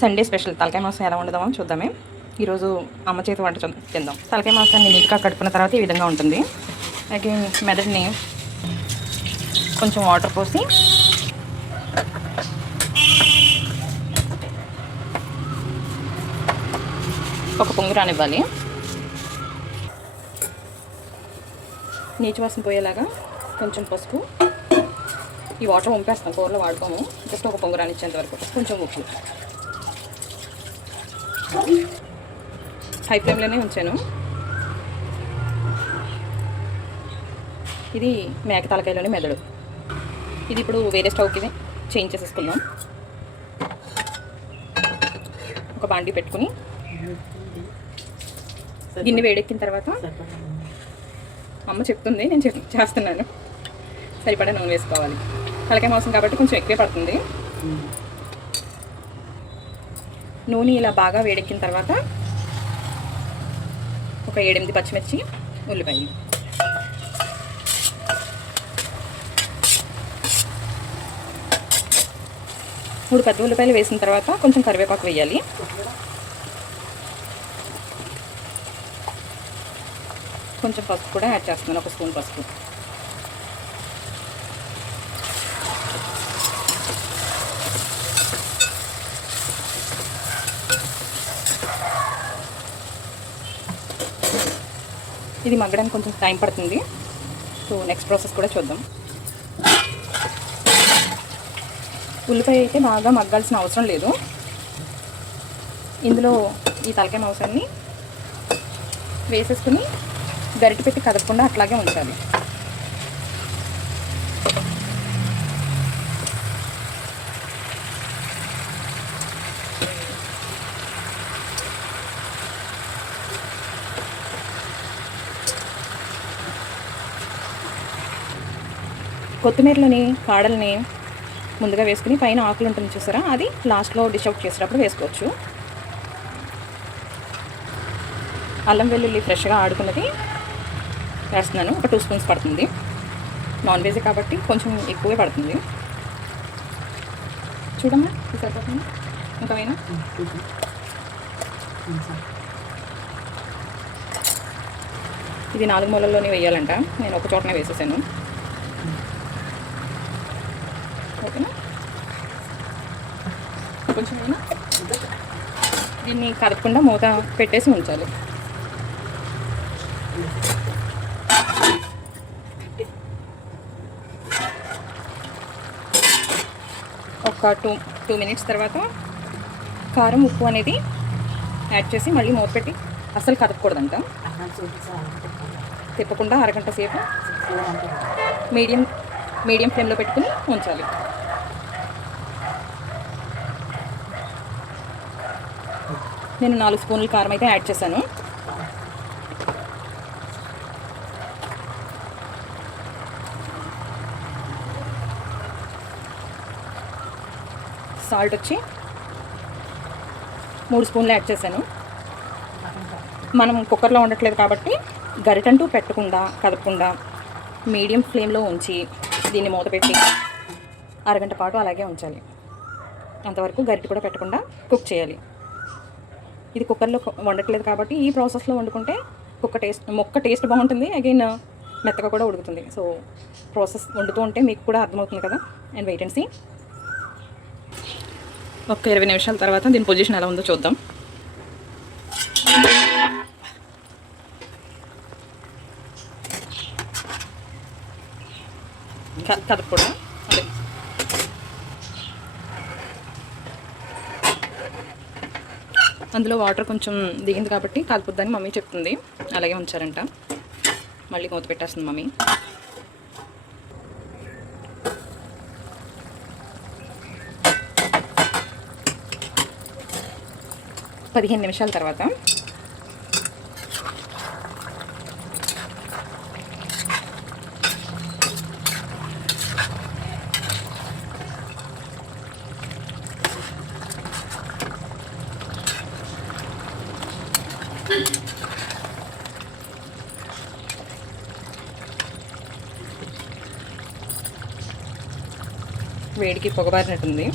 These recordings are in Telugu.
సండే స్పెషల్ తలకాయ మాంసం ఎలా వండుదామో చూద్దామే. ఈరోజు అమ్మ చేతి వంట తిందాం. తలకాయ మాంసాన్ని నీట్గా కడుక్కున్న తర్వాత ఈ విధంగా ఉంటుంది. అగైన్ మెదడుని కొంచెం వాటర్ పోసి ఒక పొంగు రానివ్వాలి. నీచు వాసన పోయేలాగా కొంచెం పసుపు, ఈ వాటర్ వంపేస్తాం, కూరలో వాడుకోము, జస్ట్ ఒక పొంగు రానిచ్చేంత వరకు. కొంచెం ఉప్పు, హై ఫ్లేమ్లోనే ఉంచాను. ఇది మేక తలకాయలోని మెదడు. ఇది ఇప్పుడు వేరే స్టవ్కి చేంజ్ చేసేసుకుందాం. ఒక బాండీ పెట్టుకుని గిన్నె వేడెక్కిన తర్వాత అమ్మ చెప్తుంది, నేను చేస్తున్నాను. సరిపడా నూనె వేసుకోవాలి. తలకాయ మాంసం కాబట్టి కొంచెం ఎక్కువే పడుతుంది. నూనె ఇలా బాగా వేడెక్కిన తర్వాత ఒక 7-8 పచ్చిమిర్చి, ఉల్లిపాయలు, మూడు పెద్ద ఉల్లిపాయలు వేసిన తర్వాత కొంచెం కరివేపాకు వేయాలి. కొంచెం పసుపు కూడా యాడ్ చేస్తున్నాను, ఒక స్పూన్ పసుపు. ఇది మగ్గడానికి కొంచెం టైం పడుతుంది. సో నెక్స్ట్ ప్రాసెస్ కూడా చూద్దాం. ఉల్లిపాయ అయితే బాగా మగ్గాల్సిన అవసరం లేదు. ఇందులో ఈ తలకాయ మాంసాన్ని వేసేసుకుని గరిటె పెట్టి కదపకుండా అట్లాగే ఉంచాలి. కొత్తిమీరలోని కాడల్ని ముందుగా వేసుకుని పైన ఆకులు ఉంటుంది చూసారా, అది లాస్ట్లో డిష్ అవుట్ చేసేటప్పుడు వేసుకోవచ్చు. అల్లం వెల్లుల్లి ఫ్రెష్గా ఆడుకున్నది వేస్తున్నాను. ఒక 2 స్పూన్స్ పడుతుంది. నాన్ వెజ్ కాబట్టి కొంచెం ఎక్కువే పడుతుంది. చూడమ్మా, సరిపోతుంది. ఇంకమైనా ఇది 4 మూలల్లోనే వేయాలంట. నేను ఒక చోటనే వేసేసాను. ఓకేనా? కొంచెమైనా దీన్ని కదపకుండా మూత పెట్టేసి ఉంచాలి. ఒక 2 మినిట్స్ తర్వాత కారం, ఉప్పు అనేది యాడ్ చేసి మళ్ళీ మూత పెట్టి అస్సలు కదపకూడదంట. తిప్పకుండా అరగంట సేపు మీడియం ఫ్లేమ్లో పెట్టుకుని ఉంచాలి. నేను 4 స్పూన్ల కారం అయితే యాడ్ చేశాను. సాల్ట్ వచ్చి 3 స్పూన్లు యాడ్ చేశాను. మనం కుక్కర్లో ఉండట్లేదు కాబట్టి గరిటంటూ పెట్టకుండా, కదపకుండా మీడియం ఫ్లేమ్లో ఉంచి దీన్ని మూత పెట్టి అరగంట పాటు అలాగే ఉంచాలి. అంతవరకు గరిటె కూడా పెట్టకుండా కుక్ చేయాలి. ఇది కుక్కర్లో వండట్లేదు కాబట్టి ఈ ప్రాసెస్లో వండుకుంటే మొక్క టేస్ట్ బాగుంటుంది. అగైన్ మెత్తగా కూడా ఉడుకుతుంది. సో ప్రాసెస్ వండుతూ ఉంటే మీకు కూడా అర్థమవుతుంది కదా. And wait and see. ఒక 20 నిమిషాల తర్వాత దీని పొజిషన్ ఎలా ఉందో చూద్దాం. కదపకూడదు. అదే అందులో వాటర్ కొంచెం దిగింది కాబట్టి కలుపుద్దని మమ్మీ చెప్తుంది. అలాగే ఉంచారంట. మళ్ళీ మూత పెట్టేస్తుంది మమ్మీ. పదిహేను నిమిషాల తర్వాత వేడికి పొగబారినట్టుంది.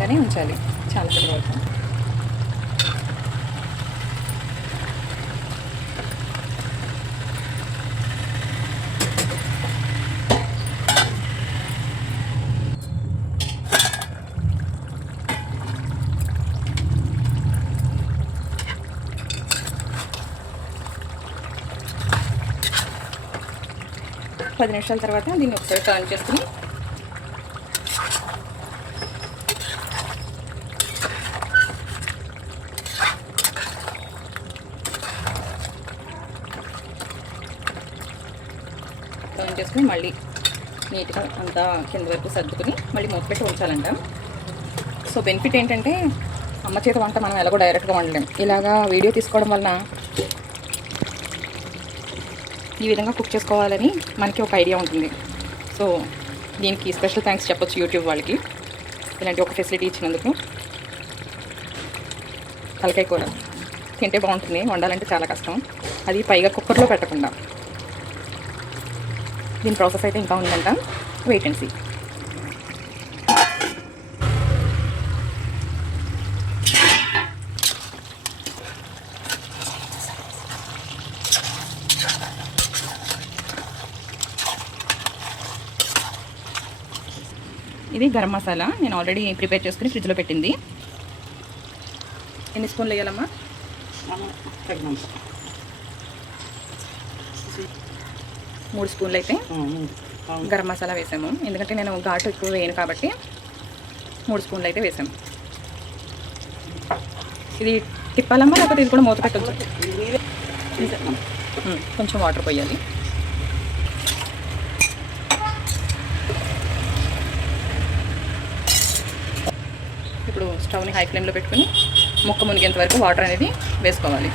మీడియంగానే ఉంచాలి చాలా సేపు వరకు. పది నిమిషాల తర్వాత దీన్ని ఒకసారి టర్న్ చేసుకుని మళ్ళీ నీట్గా అంతా కింద వరకు సర్దుకుని మళ్ళీ మూత పెట్టి ఉంచాలంట. సో బెనిఫిట్ ఏంటంటే అమ్మ చేత వంట మనం ఎలాగో డైరెక్ట్గా వండలేం. ఇలాగా వీడియో తీసుకోవడం వలన ఈ విధంగా కుక్ చేసుకోవాలని మనకి ఒక ఐడియా ఉంటుంది. సో దీనికి స్పెషల్ థ్యాంక్స్ చెప్పొచ్చు యూట్యూబ్ వాళ్ళకి, ఇలాంటి ఒక ఫెసిలిటీ ఇచ్చినందుకు. తలకాయ కూర తింటే బాగుంటుంది, వండాలంటే చాలా కష్టం, అది పైగా కుక్కర్లో పెట్టకుండా. దీని ప్రాసెస్ అయితే ఇంకా ఉందంట, వెయిట్ అండ్ సీ. ఇది గరం మసాలా నేను ఆల్రెడీ ప్రిపేర్ చేసుకుని ఫ్రిడ్జ్లో పెట్టింది. ఎన్ని స్పూన్లు వేయాలమ్మా? 3 స్పూన్లు అయితే గరం మసాలా వేసాము. ఎందుకంటే నేను ఘాటు ఎక్కువ వేయను కాబట్టి 3 స్పూన్లు అయితే వేసాము. ఇది తిప్పాలమ్మా లేకపోతే ఇది కూడా మూత పెట్టచ్చు? కొంచెం వాటర్ పోయాలి. ఇప్పుడు స్టవ్ని హై ఫ్లేమ్లో పెట్టుకుని ముక్క మునిగేంత వరకు వాటర్ అనేది వేసుకోవాలి.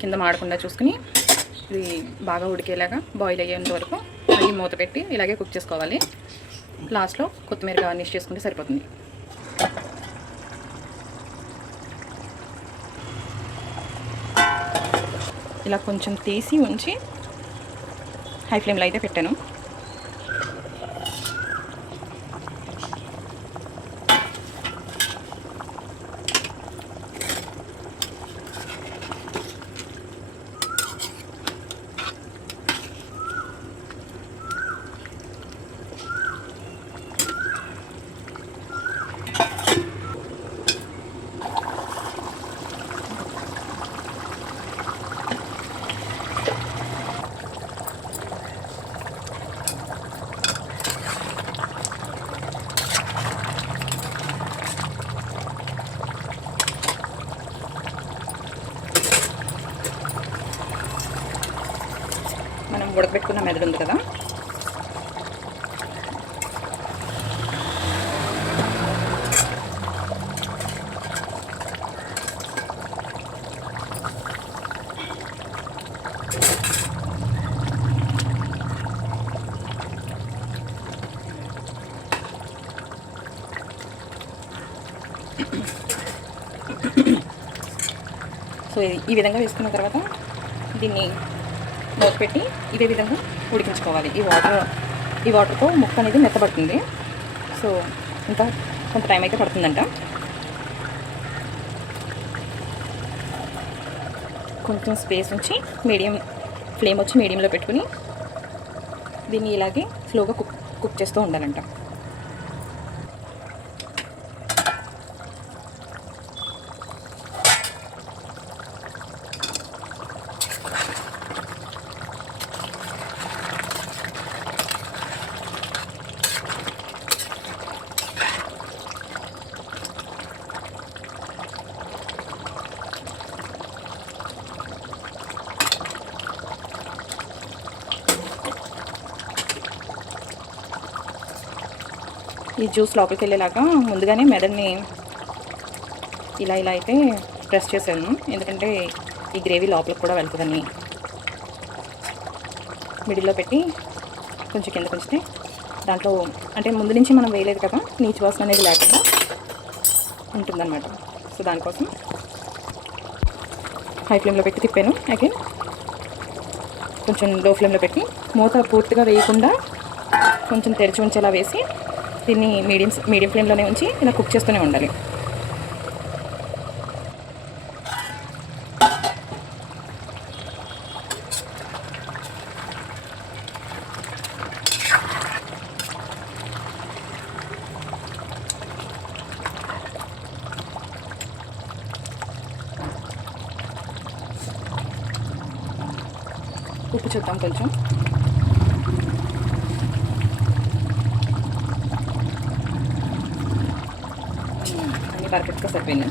కింద మాడకుండా చూసుకుని ఇది బాగా ఉడికేలాగా బాయిల్ అయ్యేంత వరకు మళ్ళీ మూత పెట్టి ఇలాగే కుక్ చేసుకోవాలి. లాస్ట్లో కొత్తిమీర గార్నిష్ చేసుకుంటే సరిపోతుంది. ఇలా కొంచెం తీసి ఉంచి హై ఫ్లేమ్లో అయితే పెట్టాను. మనం ఉడకబెట్టుకున్న మెదడు ఉంది కదా, సో ఈ విధంగా వేసుకున్న తర్వాత దీన్ని మూత పెట్టి ఇదే విధంగా ఉడికించుకోవాలి. ఈ వాటర్తో ముక్క అనేది మెత్తబడుతుంది. సో ఇంకా కొంత టైం అయితే పడుతుందంట. కొంచెం స్పేస్ ఉంచి ఫ్లేమ్ వచ్చి మీడియంలో పెట్టుకుని దీన్ని ఇలాగే స్లోగా కుక్ చేస్తూ ఉండాలంట. ఈ జ్యూస్ లోపలికి వెళ్ళేలాగా ముందుగానే మెదడుని ఇలా అయితే ప్రెస్ చేశాను, ఎందుకంటే ఈ గ్రేవీ లోపలికి కూడా వెళ్తుందని. మిడిల్లో పెట్టి కొంచెం కింద కొంచితే దాంట్లో అంటే ముందు నుంచి మనం వేయలేదు కదా, నీచు వాసన అనేది లేకుండా ఉంటుందన్నమాట. సో దానికోసం హై ఫ్లేమ్లో పెట్టి తిప్పాను. అగైన్ కొంచెం లో ఫ్లేమ్లో పెట్టి మూత పూర్తిగా వేయకుండా కొంచెం తెరిచి ఉంచేలా వేసి దీన్ని మీడియం ఫ్లేమ్లోనే ఉంచి ఇలా కుక్ చేస్తూనే ఉండాలి. ఉప్పు చూద్దాం కొంచెం. అన్నీ పర్ఫెక్ట్గా సరిపోయింది.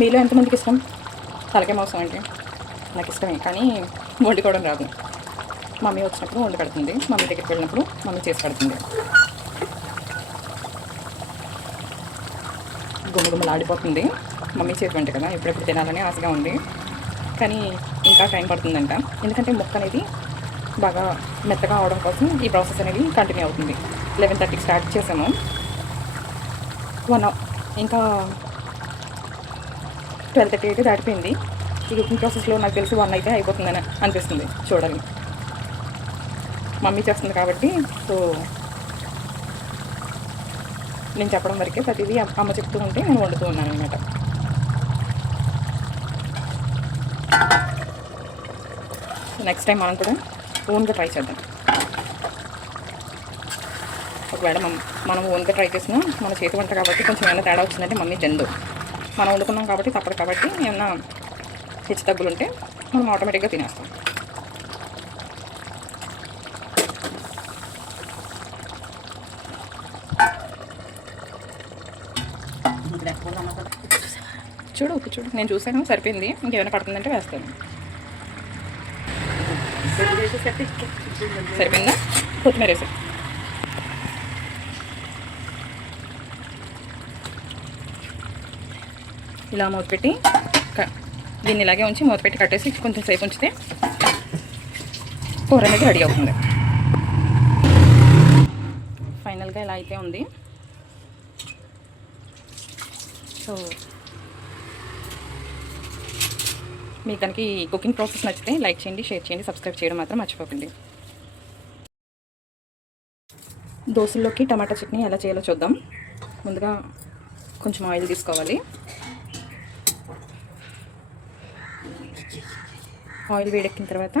మీలో ఎంతమందికి ఇష్టం తలకాయ మాంసం అంటే? నాకు ఇష్టమే, కానీ వండుకోవడం రాదు. మమ్మీ వచ్చినప్పుడు వండి పెడుతుంది, మమ్మీ దగ్గరికి వెళ్ళినప్పుడు మమ్మీ చేసి పెడుతుంది. గుమ్మగుమ్మలు ఆడిపోతుంది. మమ్మీ చేతి వంట కదా, ఎప్పుడెప్పుడు తినాలని ఆశగా ఉంది, కానీ ఇంకా టైం పడుతుందంట. ఎందుకంటే ముక్క అనేది బాగా మెత్తగా అవడం కోసం ఈ ప్రాసెస్ అనేది కంటిన్యూ అవుతుంది. 11:30కి స్టార్ట్ చేసాము. 1 hour ఇంకా 12:30 అయితే దాటిపోయింది. ఈ కుకింగ్ ప్రాసెస్లో నాకు తెలిసి 1 అయితే అయిపోతుందని అనిపిస్తుంది. చూడాలి, మమ్మీ చేస్తుంది కాబట్టి. సో నేను చెప్పడం వరకే, ప్రతిదీ అమ్మ చెప్తూ ఉంటే నేను వండుతూ ఉన్నాను అనమాట. నెక్స్ట్ టైం మనం కూడా ఓన్గా ట్రై చేద్దాం. ఒకవేళ మనం ఓన్గా ట్రై చేసినా మన చేతి వంట కాబట్టి కొంచెం ఏమైనా తేడా వచ్చిందంటే మమ్మీ తిందు. మనం వండుకున్నాం కాబట్టి తప్పదు, కాబట్టి ఏమన్నా హెచ్చు తగ్గులు ఉంటే మనం ఆటోమేటిక్గా తినేస్తాం. చూడు, ఉప్పు చూడు. నేను చూసాను, సరిపోయింది. ఇంకేమైనా పడుతుందంటే వేస్తాను. సరిపోయిందా? కొత్తిమీర వేసి ఇలా మూత పెట్టి దీన్ని ఇలాగే ఉంచి మూత పెట్టి కట్టేసి కొంచెం సేపు ఉంచితే కూర అనేది రెడీ అవుతుంది. ఫైనల్గా ఇలా అయితే ఉంది. సో మీకు కనుక ఈ కుకింగ్ ప్రాసెస్ నచ్చితే లైక్ చేయండి, షేర్ చేయండి, సబ్స్క్రైబ్ చేయడం మాత్రం మర్చిపోకండి. దోశల్లోకి టమాటా చట్నీ ఎలా చేయాలో చూద్దాం. ముందుగా కొంచెం ఆయిల్ తీసుకోవాలి. ఆయిల్ వేడెక్కిన తర్వాత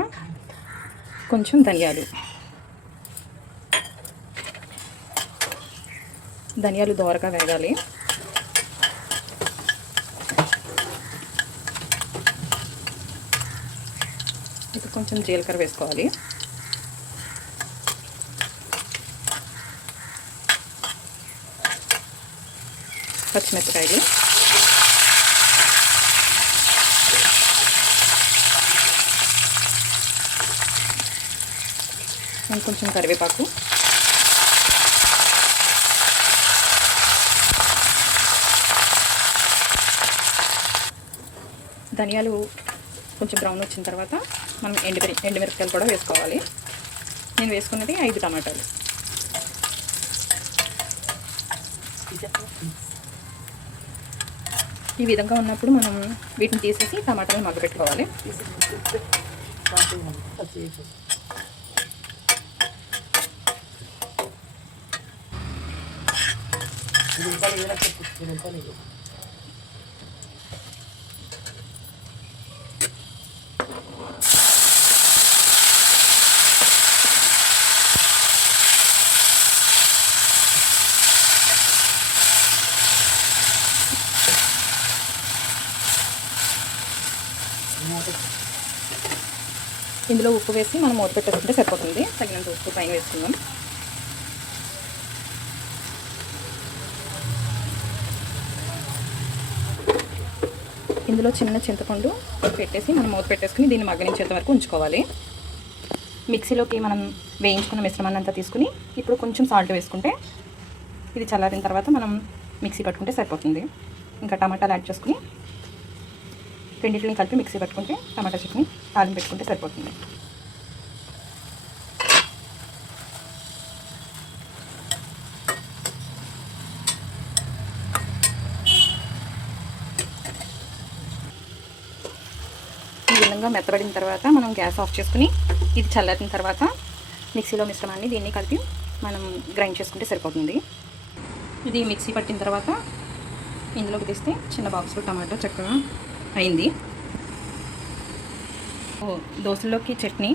కొంచెం ధనియాలు దోరగా వేగాలి. ఇప్పుడు కొంచెం జీలకర్ర వేసుకోవాలి. పచ్చిమిరపకాయలు, కొంచెం కరివేపాకు, ధనియాలు కొంచెం బ్రౌన్ వచ్చిన తర్వాత మనం ఎండుమిరపకాయలు కూడా వేసుకోవాలి. నేను వేసుకున్నది 5 టమాటాలు. ఈ విధంగా ఉన్నప్పుడు మనం వీటిని తీసేసి టమాటాలు మగ్గపెట్టుకోవాలి. ఇందులో ఉప్పు వేసి మనం మూత పెట్టేసుకుంటే సరిపోతుంది. తగినంత ఉప్పు పైన వేసుకుందాం. ఇందులో చిన్న చింతపండు పెట్టేసి మనం మూత పెట్టేసుకుని దీన్ని మగ్గనించేంత వరకు ఉంచుకోవాలి. మిక్సీలోకి మనం వేయించుకున్న మిశ్రమాన్ని అంతా తీసుకుని ఇప్పుడు కొంచెం సాల్ట్ వేసుకుంటే ఇది చల్లారిన తర్వాత మనం మిక్సీ పట్టుకుంటే సరిపోతుంది. ఇంకా టమాటాలు యాడ్ చేసుకుని రెండింటిని కలిపి మిక్సీ పట్టుకుంటే టమాటా చట్నీ తాలింపు పెట్టుకుంటే సరిపోతుంది. ఈ విధంగా మెత్తబడిన తర్వాత మనం గ్యాస్ ఆఫ్ చేసుకుని ఇది చల్లారిన తర్వాత మిక్సీలో మిశ్రమాన్ని దీన్ని కలిపి మనం గ్రైండ్ చేసుకుంటే సరిపోతుంది. ఇది మిక్సీ పట్టిన తర్వాత ఇందులోకి తీస్తే చిన్న బాక్స్లో టమాటో చక్కగా అయింది. దోశలోకి చట్నీ